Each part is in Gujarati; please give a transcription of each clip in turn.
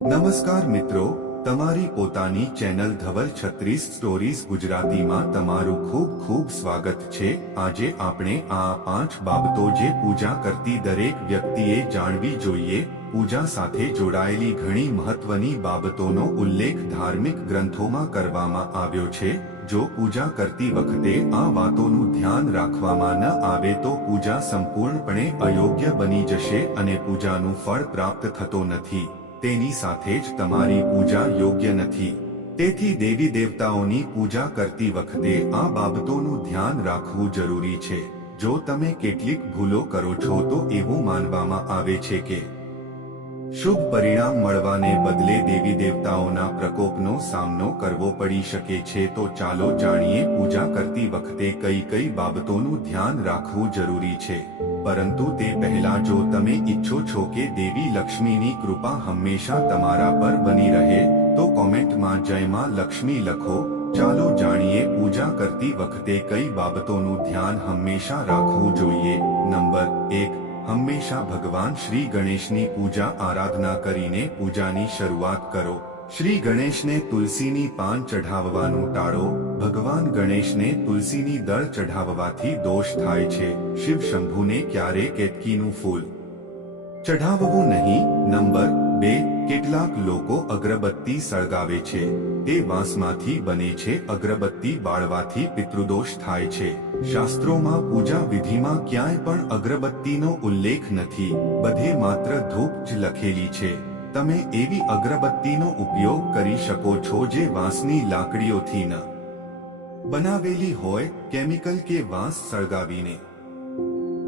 નમસ્કાર મિત્રો, તમારી પોતાની ચેનલ ધવલ 36 સ્ટોરીઝ ગુજરાતીમાં તમારું ખૂબ ખૂબ સ્વાગત છે। આજે આપણે આ 5 બાબતો જે પૂજા કરતી દરેક વ્યક્તિએ જાણવી જોઈએ। પૂજા સાથે જોડાયેલી ઘણી મહત્વની બાબતોનો ઉલ્લેખ ધાર્મિક ગ્રંથોમાં કરવામાં આવ્યો છે। જો પૂજા કરતી વખતે આ વાતોનું ધ્યાન રાખવામાં ન આવે તો પૂજા સંપૂર્ણપણે અયોગ્ય બની જશે અને પૂજાનું ફળ પ્રાપ્ત થતો નથી। તેની સાથે જ તમારી પૂજા યોગ્ય નથી। તેથી દેવી દેવતાઓની પૂજા કરતી વખતે આ બાબતોનું ધ્યાન રાખવું જરૂરી છે। જો તમે કેટલીક ભૂલો કરો છો તો એવું માનવામાં આવે છે કે શુભ પરિણામ મળવાને બદલે દેવી દેવતાઓના પ્રકોપનો સામનો કરવો પડી શકે છે। તો ચાલો જાણીએ પૂજા કરતી વખતે કઈ કઈ બાબતોનું ધ્યાન રાખવું જરૂરી છે। પરંતુ તે પહેલા જો તમે ઈચ્છો છો કે દેવી લક્ષ્મીની કૃપા હંમેશા તમારા પર બની રહે તો કોમેન્ટમાં જય માં લક્ષ્મી લખો। ચાલો જાણીએ પૂજા કરતી વખતે કઈ બાબતોનું ધ્યાન હંમેશા રાખવું જોઈએ। નંબર 1, હંમેશા ભગવાન શ્રી ગણેશની પૂજા આરાધના કરીને પૂજાની શરૂઆત કરો। શ્રી ગણેશને તુલસીની પાન ચઢાવવાનું ટાળો। ભગવાન ગણેશને તુલસીની દળ ચઢાવવાથી દોષ થાય છે। શિવ શંભુને ક્યારેય કેતકીનું ફૂલ ચઢાવવું નહીં। નંબર 2, કેટલાક લોકો અગરબત્તી સળગાવે છે, તે વાંસમાંથી બને છે। અગરબત્તી બાળવાથી પિતૃદોષ થાય છે। શાસ્ત્રોમાં પૂજા વિધિમાં ક્યાંય પણ અગરબત્તીનો ઉલ્લેખ નથી, બધે માત્ર ધૂપ જ લખેલી છે। તમે એવી અગરબત્તીનો ઉપયોગ કરી શકો છો જે વાંસની લાકડીઓથી ન બનાવેલી હોય। કેમિકલ કે વાંસ સળગાવીને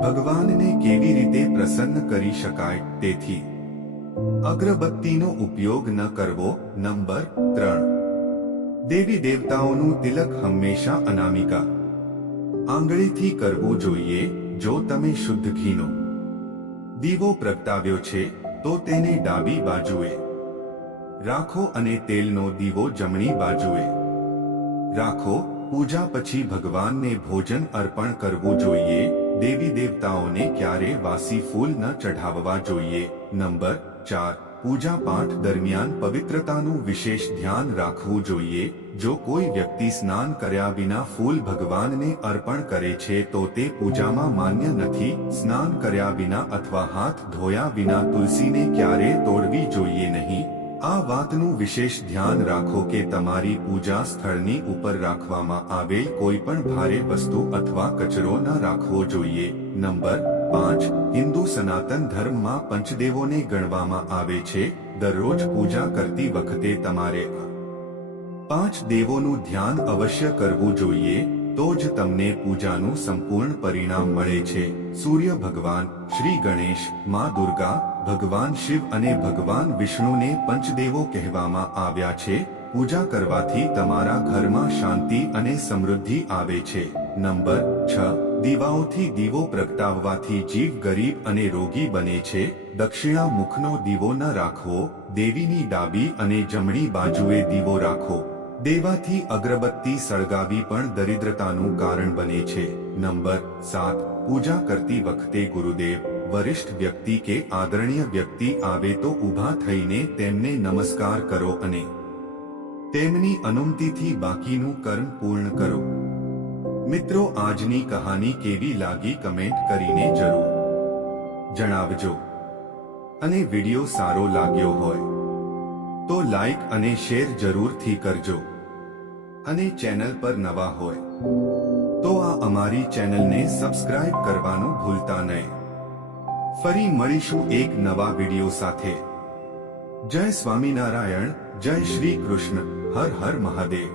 ભગવાનને કેવી રીતે પ્રસન્ન કરી શકાય, તેથી અગરબત્તીનો ઉપયોગ ન કરવો। નંબર 3, દેવી દેવતાઓનું તિલક હંમેશા અનામિકા આંગળીથી કરવું જોઈએ। જો તમે શુદ્ધ ઘીનો દીવો પ્રગટાવ્યો છે તો તેને ડાબી બાજુએ રાખો અને તેલનો દીવો જમણી બાજુએ રાખો। પૂજા પછી ભગવાનને ભોજન અર્પણ કરવું જોઈએ। દેવી દેવતાઓને ક્યારે વાસી ફૂલ ન ચઢાવવા જોઈએ। નંબર 4, પૂજા પાઠ દરમિયાન પવિત્રતાનું વિશેષ ધ્યાન રાખવું જોઈએ। જો કોઈ વ્યક્તિ સ્નાન કર્યા વિના ફૂલ ભગવાનને અર્પણ કરે છે તો તે પૂજામાં માન્ય નથી। સ્નાન કર્યા વિના અથવા હાથ ધોયા વિના તુલસીને ક્યારેય તોડવી જોઈએ નહીં। આ વાતનું વિશેષ ધ્યાન રાખો કે તમારી પૂજા સ્થળની ઉપર રાખવામાં આવેલ કોઈ પણ ભારે વસ્તુ અથવા કચરો ન રાખવો જોઈએ। નંબર 5, હિન્દુ સનાતન ધર્મમાં પંચદેવોને ગણવામાં આવે છે। દરરોજ પૂજા કરતી વખતે તમારે 5 દેવોનું ધ્યાન અવશ્ય કરવું જોઈએ, તો જ તમને પૂજાનું સંપૂર્ણ પરિણામ મળે છે। સૂર્ય ભગવાન, શ્રી ગણેશ, માં દુર્ગા, ભગવાન શિવ અને ભગવાન વિષ્ણુને પંચદેવો કહેવામાં આવ્યા છે। પૂજા કરવાથી તમારા ઘરમાં શાંતિ અને સમૃદ્ધિ આવે છે। નંબર 6, દીવાઓથી દીવો પ્રગટાવવાથી જીવ ગરીબ અને રોગી બને છે। દક્ષિણા મુખનો દીવો ન રાખવો, દેવીની ડાબી અને જમણી બાજુએ દીવો રાખો। દેવાથી અગરબત્તી સળગાવી પણ દરિદ્રતાનું કારણ બને છે। નંબર 7, પૂજા કરતી વખતે ગુરુદેવ, વરિષ્ઠ વ્યક્તિ કે આદરણીય વ્યક્તિ આવે તો ઊભા થઈને તેમને નમસ્કાર કરો અને તેમની અનુમતિથી બાકીનું કર્મ પૂર્ણ કરો। મિત્રો, આજની કહાની કેવી લાગી કમેન્ટ કરીને જરૂર જણાવજો અને વિડિયો સારો લાગ્યો હોય તો લાઈક અને શેર જરૂરથી કરજો અને ચેનલ પર નવા હોય તો આ અમારી ચેનલને સબસ્ક્રાઇબ કરવાનું ભૂલતા નહીં। ફરી મળીશું એક નવા વિડિયો સાથે। જય સ્વામિનારાયણ, જય શ્રી કૃષ્ણ, હર હર મહાદેવ।